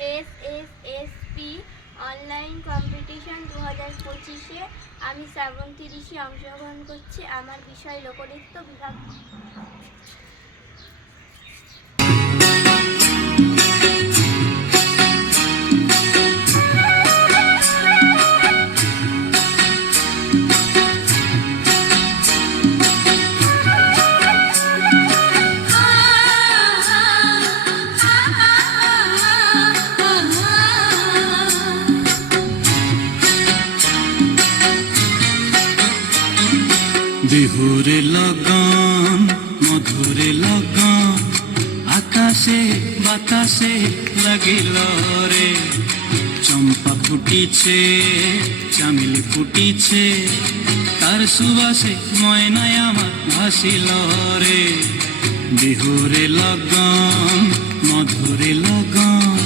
SSSP online competition 2025-এ আমি শ্রাবন্তী ঋষি অংশগ্রহণ করছি। আমার বিষয় লোকনৃত্য বিভাগ। বিহুরে লগন মধুরে লগন আকাশে বাতাসে লাগিল রে। চম্পা ফুটিছে চামেলি ফুটিছে তার সুবাসে ময়নায় আমার ভাসিল রে। বিহুরে লগন মধুরে লগন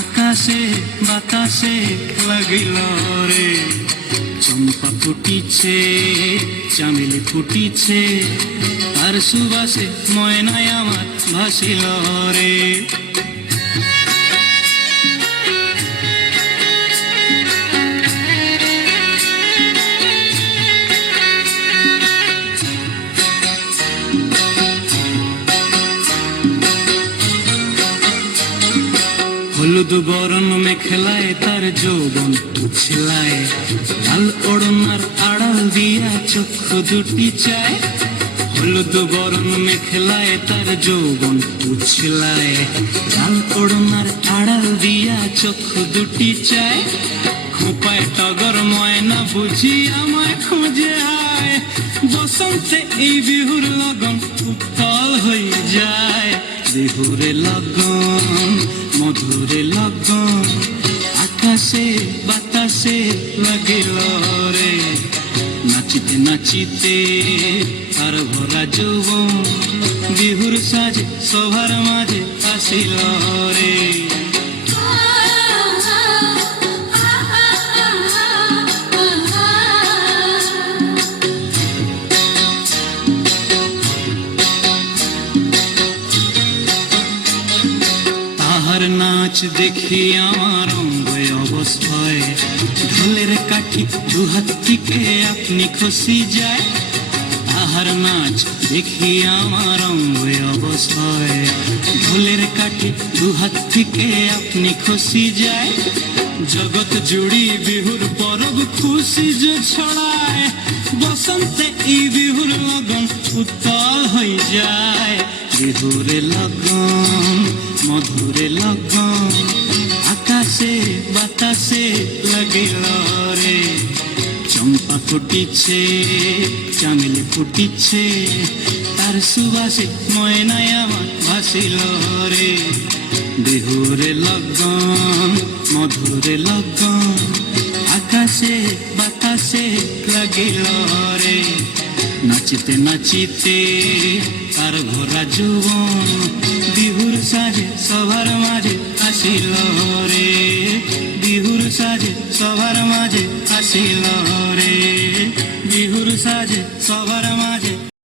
আকাশে বাতাসে লাগিল রে। চম্পা ফুটিছে চামেলি ফুটিছে তার সুবাসে ময়নায় আমার ভাসিল রে। হলুদ বরণ মেখলায় তার যৌবন উছলায়, লাল ওড়নার আড়াল দিয়া চক্ষু দুটি চায়। হলুদ বরণ মেখলায় তার যৌবন উছলায়, লাল ওড়নার আড়াল দিয়া চক্ষু দুটি চায়। খোঁপায় টগর ময়না বুঝি আমায় খোঁজে আয়, বসন্তে এই বিহুর লগন উত্তাল হয়ে যায়। বিহুরে লগন মধুরে লগন আকাশে বাতাসে লাগিল রে। নাচিতে নাচিতে তার ভরা যৌবন বিহুর সাজে সবার মাঝে আসিল রে। তাহার নাচ দেখি আমার অঙ্গ অবস্থায়, ঢোলের কাঠি দুহাত থেকে আপনি খসি যায়। তাহার নাচ দেখি আমার অঙ্গ অবস্থায়, ঢোলের কাঠি দুহাত থেকে আপনি খসি যায়। জগৎ জুড়ি বিহুর পরব খুশি যে ছড়ায়, বসন্তে এই বিহুর লগন উত্তাল হয়ে যায়। বিহুরে লগন মধুরে লগন আকাশে বাতাসে লাগিল রে। চম্পা ফুটিছে চামেলি ফুটিছে তার সুবাসে ময়নায় আমার ভাসিল রে। বিহুরে লগন মধুরে লগন আকাশে বাতাসে লাগিল রে। নাচিতে নাচিতে তার ভরা যৌবন বিহুর সাজে সবার মাঝে আসিল রে। বিহুর সাজে সবার মাঝে আসিল রে। বিহুর সাজে সবার